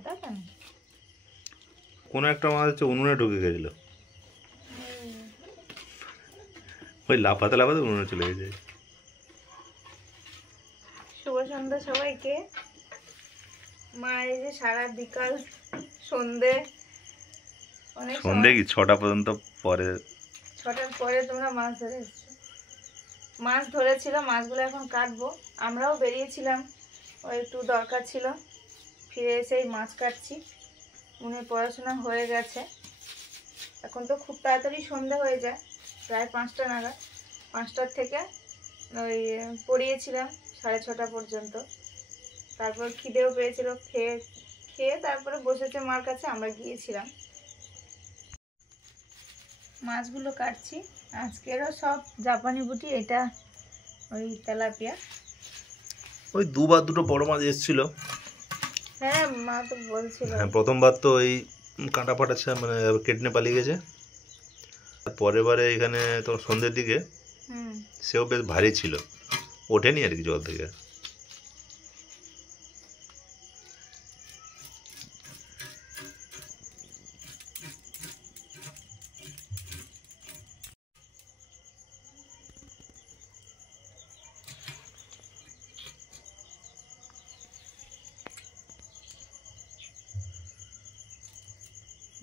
কাটা কেন? কোনো একটা মাছ হচ্ছে উনুনে ঢুকে গেছিল, ওই লাফাতে লাফাতে উনুনে চলে গেছে। শুভ সন্ধ্যা সবাইকে। মা এই যে সারা বিকাল সন্ধে সন্ধে কি 6টা পর্যন্ত পরে, 6টার পরে তোমরা মাছ ধরে এসছো। মাছ ধরেছিল, মাছগুলো এখন কাটবো। আমরাও বেরিয়েছিলাম, ওই একটু দরকার ছিল, ফিরে এসেই মাছ কাটছি। উনি পড়াশোনা হয়ে গেছে, এখন তো খুব তাড়াতাড়ি সন্ধে হয়ে যায়, প্রায় 5টা নাগাদ। 5টার থেকে ওই পড়িয়েছিলাম 6:30 পর্যন্ত। তারপর খিদেও পেয়েছিল, খেয়ে তারপরে বসেছে মার কাছে, আমরা গিয়েছিলাম। মাছগুলো কাটছি, আজকেরও সব জাপানি বুটি। এটা ওই তেলাপিয়া, ওই দুবার দুটো বড় মাছ এসেছিল। হ্যাঁ মা তো বলছিল। হ্যাঁ, প্রথমবার তো ওই কাঁটা ফাটাচ্ছে, মানে কেটে নিয়ে পালিয়ে গেছে। পরের বারে এখানে তো সন্ধ্যের দিকে সেও বেশ ভারী ছিল, ওঠেনি আর কি জল থেকে।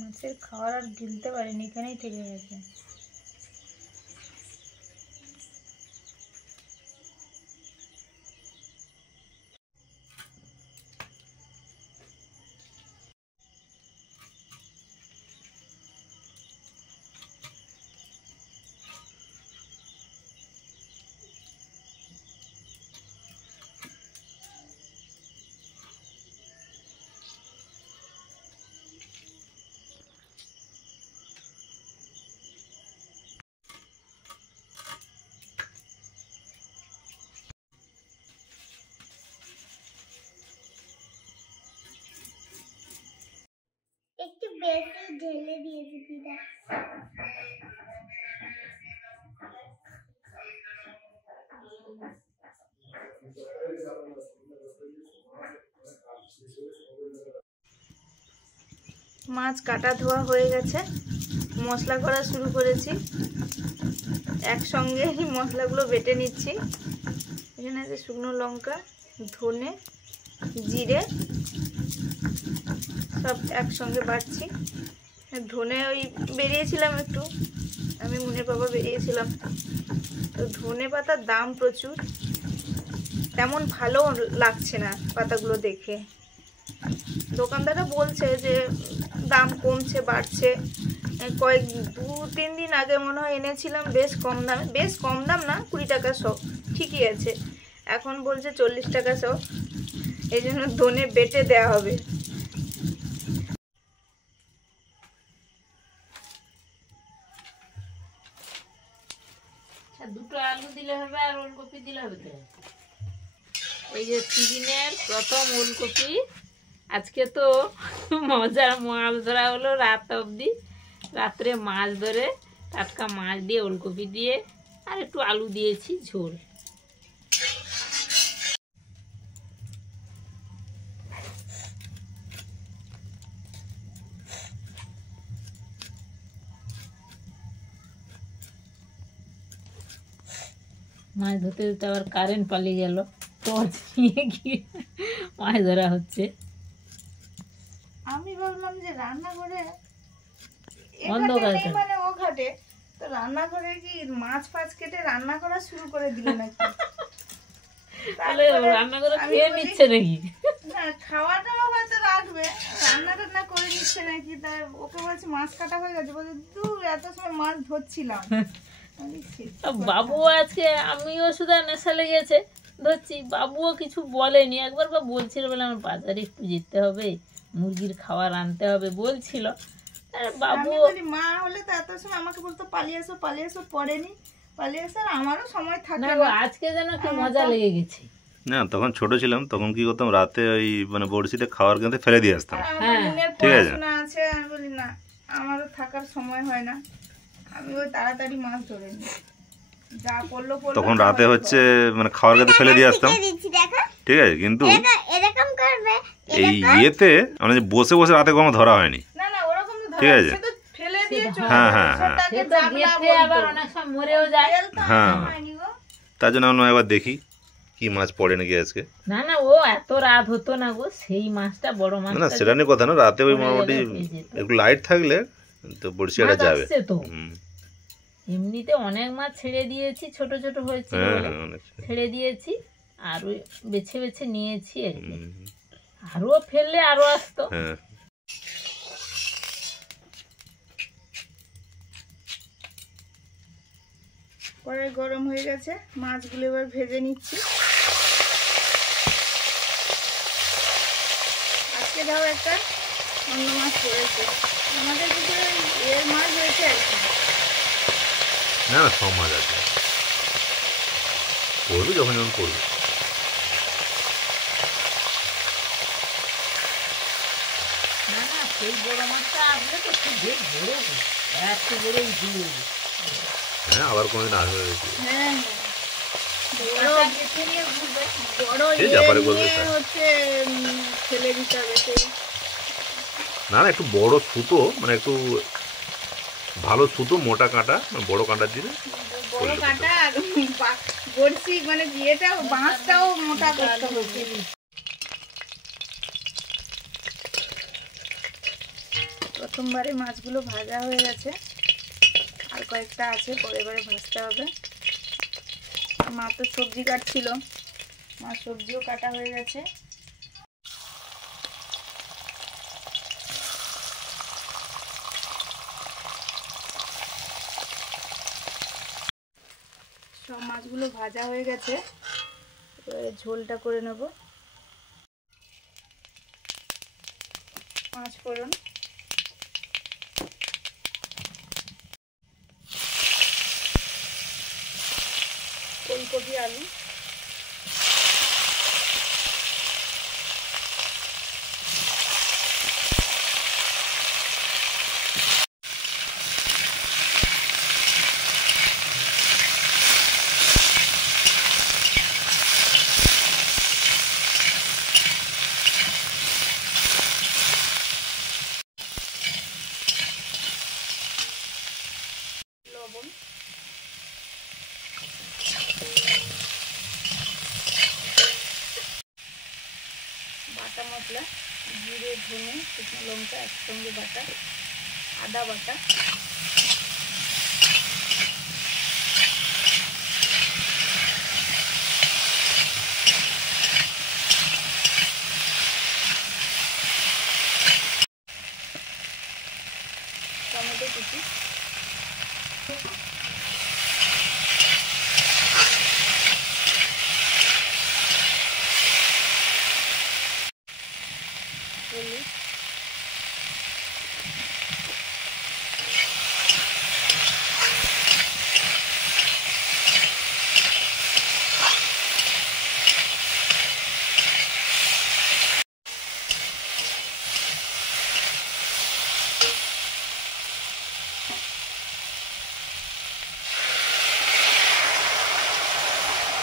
মাছের খাবার আর গিলতে পারিনি, এখানেই থেকে গেছে। একটু বেশি ঢেলে দিয়েছি দিদা। মাছ কাটা ধোয়া হয়ে গেছে, মশলা করা শুরু করেছি। একসঙ্গে মশলাগুলো বেটে নিচ্ছি। এখানে আছে শুকনো লঙ্কা, ধনে, জিরে, সব একসঙ্গে বাটছি। ধনে ওই বেরিয়েছিলাম একটু, আমি মুনের বাবা বেরিয়েছিলাম, তো ধনে পাতার দাম প্রচুর, তেমন ভালো লাগছে না পাতাগুলো দেখে। দোকানদাররা বলছে যে দাম কমছে, বাড়ছে। 2-3 দিন আগে মনে হয় এনেছিলাম বেশ কম দামে, বেশ কম দাম না, 20 টাকা সব, ঠিকই আছে। এখন বলছে 40 টাকা সব, এই জন্য ধনে বেটে দেওয়া হবে। দুটো আলু দিলে হবে আর ওলকপি দিলে হবে তো। এই যে সিজনের প্রথম ওলকপি, আজকে তো মজার মাছ ধরা হলো রাত অবধি। রাত্রে মাছ ধরে টাটকা মাছ দিয়ে ওলকপি দিয়ে আর একটু আলু দিয়েছি ঝোল। মাছ ধরতে ধরতে আবার কারেন্ট পালিয়ে গেল, টর্চ নিয়ে গিয়ে মাছ ধরা হচ্ছে। আমি ভাবলাম যে রান্নাঘরে অন্ধকার, মানে ও ঘাটে তো রান্নাঘরে কি মাছ ফাছ কেটে রান্না করা শুরু করে দিল নাকি? তাহলে রান্নাঘরে খেয়ে নিচ্ছে নাকি? না, খাওয়া টাওয়া হয়তো রাখবে, রান্না টান্না করে নিচ্ছে নাকি। তাই ওকে বলছি মাছ কাটা হয়ে গেছে, বলছে দূর এত সময় মাছ ধরছিলাম। বাবু আজকে, আমিও শুধু নেশা লেগেছে ধরছি, বাবুও কিছু বলেনি। একবার বা বলছিল বলে আমার বাজারে একটু যেতে হবে, মুরগির খাবার আনতে হবে বলছিল। বাবু মা হলে তো এত সময় আমাকে বলতো পালিয়ে এসো পালিয়ে এসো, পড়েনি পালিয়ে এসো, আমারও সময় থাকে না। আজকে যেন কি মজা লেগে গেছে। না, তখন ছোট ছিলাম, তখন কি করতাম, রাতে ওই মানে বড়শিতে খাবার কিনতে ফেলে দিয়ে আসতাম। ঠিক আছে, আছে, আমি বলি না, আমারও থাকার সময় হয় না, আমি ওই তাড়াতাড়ি মাছ ধরে নিই, যা পড়লো তখন রাতে হচ্ছে মানে খাবার খেতে ফেলে দিয়ে আসতাম। ঠিক আছে, কিন্তু এরকম করবে এই ইয়েতে মানে যে বসে বসে রাতে কখনো ধরা হয়নি। না না ওরকম তো ঠিক ধরা আছে। সে তো ফেলে দিয়ে চলে হ্যাঁ, যায়। হ্যাঁ, হ্যাঁ। সেটাকে সে তো জাবলা গেথে আবার বলতো। অনেক সময় মরেও যায়। তেল তো হ্যাঁ। আমার হয়নি গো। তার জন্য আমরা একবার দেখি কি মাছ পড়ে নাকি আজকে। না না ও এত রাত হতো না গো, সেই মাছটা বড় না মাছটা সেটা নিয়ে কথা না, রাতে ওই পড়ে মোটামুটি গেলে পেয়ে যেত। একটু লাইট থাকলে তো বড়শিটা মাছ যাবে। আসছে তো। হুম। এমনিতে অনেক মাছ ছেড়ে দিয়েছি, ছোট ছোট হয়েছিল হ্যাঁ, বলে হ্যাঁ, অনেক। ছেড়ে দিয়েছি, আর ওই বেছে বেছে নিয়েছি আর কি। হুম, আরো ফেললে আরো আসতো। হ্যাঁ। কড়াই গরম হয়ে গেছে, মাছগুলো এবার ভেজে নিচ্ছি। আজকে ধরো একটা অন্য মাছ পড়েছে, আমাদের পুকুরে এর মাছ হয়েছে আর কি। না না সব মাছ আছে, পড়বে যখন যখন পড়বে। না না সেই বড় মাছটা আসলে তো খুব বেশ বড় গো। এত বড় ইঁদুর। হ্যাঁ আবার কোনোদিন আসবে দেখি। হ্যাঁ বড় কাঁটা গেঁথে নিয়ে ঘুরবে। বড় এই ইয়ে ব্যাপারে বলবে নিয়ে স্যার। হচ্ছে ফেলে দিতে হবে সেই। না না একটু বড় সুতো, মানে একটু ভালো সুতো, মোটা কাঁটা, মানে বড় কাঁটা দিলে বড় কাঁটা আর বড়শি মানে বিয়েটা বাঁশটাও মোটা করতে হবে। প্রথমবারে মাছগুলো ভাজা হয়ে গেছে, আর কয়েকটা আছে পরের বারে ভাজতে হবে। মা তো সবজি কাটছিল, মা সবজিও কাটা হয়ে গেছে। সব মাছগুলো ভাজা হয়ে গেছে, এবারে ঝোলটা করে নেব। পাঁচ ফোড়ন, ফুলকপি, আলু, লবণ, বাটা মশলা, জিরে, ধনে, শুকনো লঙ্কা একসঙ্গে বাটা, আদা বাটা, টমেটো কুচি, হলুদ,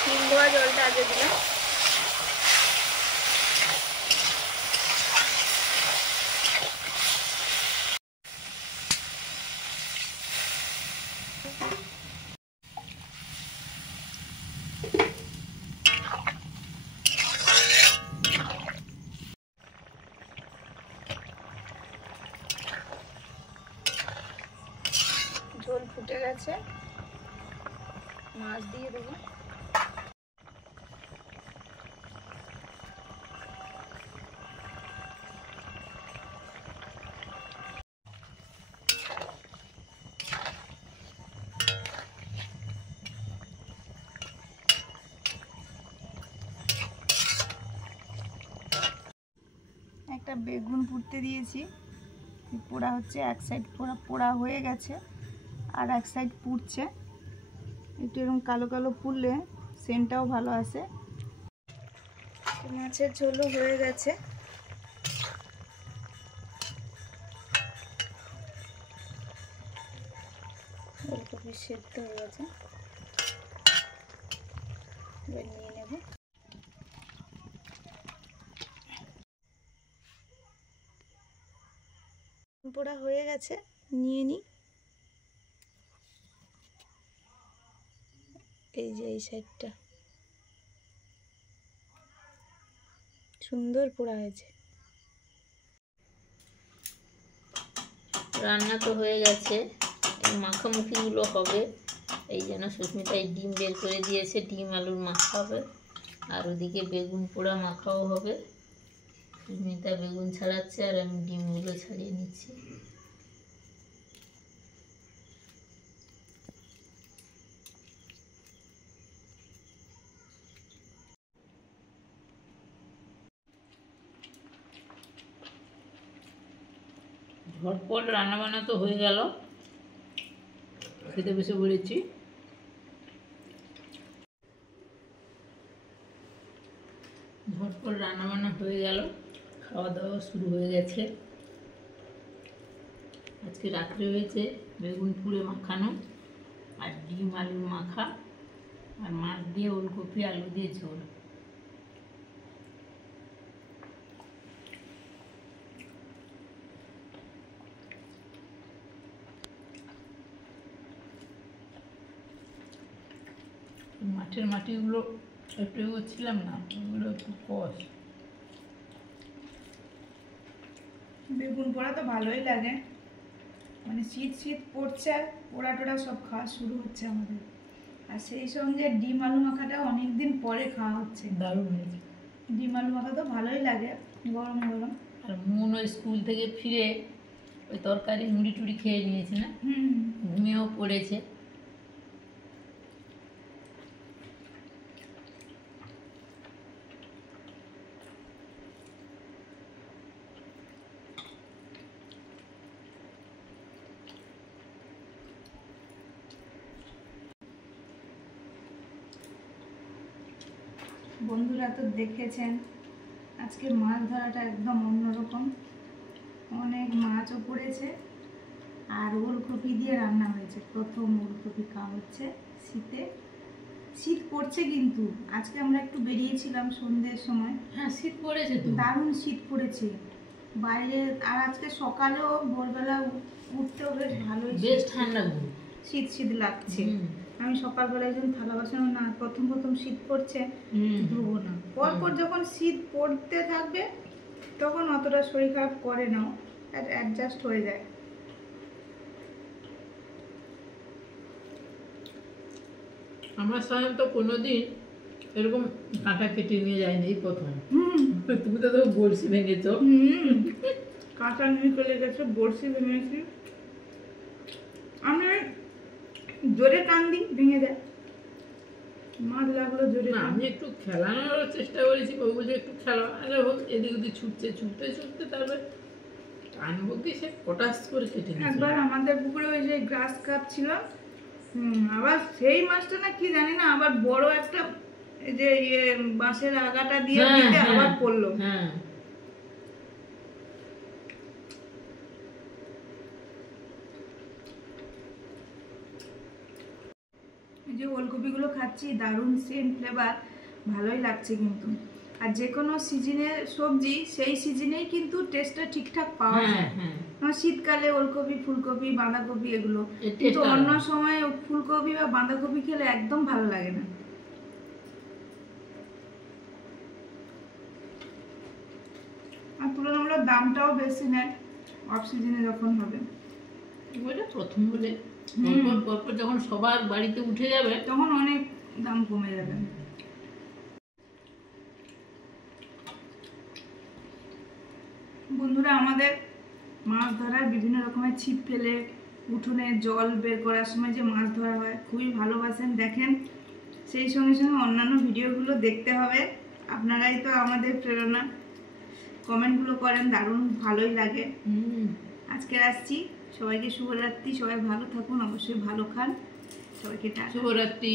শিল ধোয়া জলটা আগে দিলাম। ঝোল ফুটে গেছে, মাছ দিয়ে দেবো। একটা বেগুন পুড়তে দিয়েছি, পোড়া হচ্ছে, এক সাইড পোড়া পোড়া হয়ে গেছে আর এক সাইড পুড়ছে। একটু এরকম কালো কালো পুড়লে সেন্টটাও ভালো আসে। মাছের ঝোলও হয়ে গেছে, ফুলকপি সেদ্ধ হয়ে গেছে, এবার নিয়ে নেব। পোড়া হয়ে গেছে, নিয়ে নিই। এই যে এই সাইডটা সুন্দর পোড়া হয়েছে। রান্না তো হয়ে গেছে, এই মাখামাখিগুলো হবে। এই জন্য সুস্মিতাই ডিম বের করে দিয়েছে, ডিম আলুর মাখা হবে। আর ওদিকে বেগুন পোড়া মাখাও হবে। সুস্মিতা বেগুন ছাড়াচ্ছে আর আমি ডিমগুলো ছাড়িয়ে নিচ্ছি। ঝটপট রান্নাবান্না তো হয়ে গেল, খেতে বসে পড়েছি। ঝটপট রান্নাবান্না হয়ে গেল, খাওয়া দাওয়া শুরু হয়ে গেছে। আজকে রাত্রে হয়েছে বেগুন পুড়ে মাখানো আর ডিম আলুর মাখা আর মাছ দিয়ে ওলকপি আলু দিয়ে ঝোল। মাঠের মাটিগুলো একটু এগোচ্ছিলাম না, ওগুলো একটু কষ। বেগুন পোড়া তো ভালোই লাগে, মানে শীত শীত পড়ছে আর পোড়া টোড়া সব খাওয়া শুরু হচ্ছে আমাদের। আর সেই সঙ্গে ডিম আলু মাখাটা অনেকদিন পরে খাওয়া হচ্ছে। দারুণ হয়েছে। ডিম আলু মাখা তো ভালোই লাগে গরম গরম। আর মন ওই স্কুল থেকে ফিরে ওই তরকারি মুড়ি টুড়ি খেয়ে নিয়েছে না, ঘুমিয়েও পড়েছে। বন্ধুরা তো দেখেছেন আজকে মাছ ধরাটা একদম অন্যরকম, অনেক মাছও পড়েছে আর ওলকপি দিয়ে রান্না হয়েছে। প্রথম ওলকপি খাওয়া হচ্ছে শীতে, শীত পড়ছে কিন্তু আজকে আমরা একটু বেরিয়েছিলাম সন্ধ্যের সময়। হ্যাঁ শীত পড়েছে তো, দারুণ শীত পড়েছে বাইরে। আর আজকে সকালেও ভোরবেলা উঠতেও বেশ ভালোই, বেশ ঠান্ডা শীত শীত লাগছে। আমি সকালবেলা একজন থালা বাসন না, প্রথম প্রথম শীত পড়ছে ধোবো না, পরপর যখন শীত পড়তে থাকবে তখন অতটা শরীর খারাপ করে না, অ্যাডজাস্ট হয়ে যায়। আমরা সাধারণত কোনোদিন এরকম কাঁটা কেটে নিয়ে যাইনি, এই প্রথম। তুমি তো বড়শি ভেঙেছ। কাঁটা নিয়ে চলে গেছে, বড়শি ভেঙেছি আমি, জোরে টান দিই ভেঙে যায়, মাছ লাগলো জোরে। আমি একটু খেলানোর চেষ্টা করেছি, বাবু বলছে একটু খেলা, আরে হোক এদিক ওদিক ছুটতে ছুটতে ছুটতে তারপর টানবো কি সে পটাশ করে কেটে নিয়েছে। একবার আমাদের পুকুরে ওই যে গ্রাস কাপ ছিল, আবার সেই মাছটা না কি জানি না, আবার বড় একটা যে ইয়ে বাঁশের আগাটা দিয়ে দিতে আবার পড়লো। হ্যাঁ এই যে ওলকপিগুলো খাচ্ছি, দারুণ সেন্ট ফ্লেভার, ভালোই লাগছে কিন্তু। আর যে কোনো সিজনের সবজি সেই সিজনেই কিন্তু টেস্টটা ঠিকঠাক পাওয়া যায়। শীতকালে ওলকপি, ফুলকপি, বাঁধাকপি এগুলো, কিন্তু অন্য সময় ফুলকপি বা বাঁধাকপি খেলে একদম ভালো লাগে না। আর তুলনামূলক দামটাও বেশি নেয় অফ সিজনে যখন হবে। প্রথম বলে পরপর যখন সবার বাড়িতে উঠে যাবে তখন অনেক দাম কমে যাবে। বন্ধুরা আমাদের মাছ ধরার বিভিন্ন রকমের ছিপ ফেলে উঠোনে জল বের করার সময় যে মাছ ধরা হয় খুবই ভালোবাসেন, দেখেন। সেই সঙ্গে সঙ্গে অন্যান্য ভিডিওগুলো দেখতে হবে, আপনারাই তো আমাদের প্রেরণা। কমেন্টগুলো করেন, দারুণ ভালোই লাগে। আজকে আসছি, সবাইকে শুভরাত্রি, সবাই ভালো থাকুন, অবশ্যই ভালো খান, সবাইকে টাটা, শুভরাত্রি।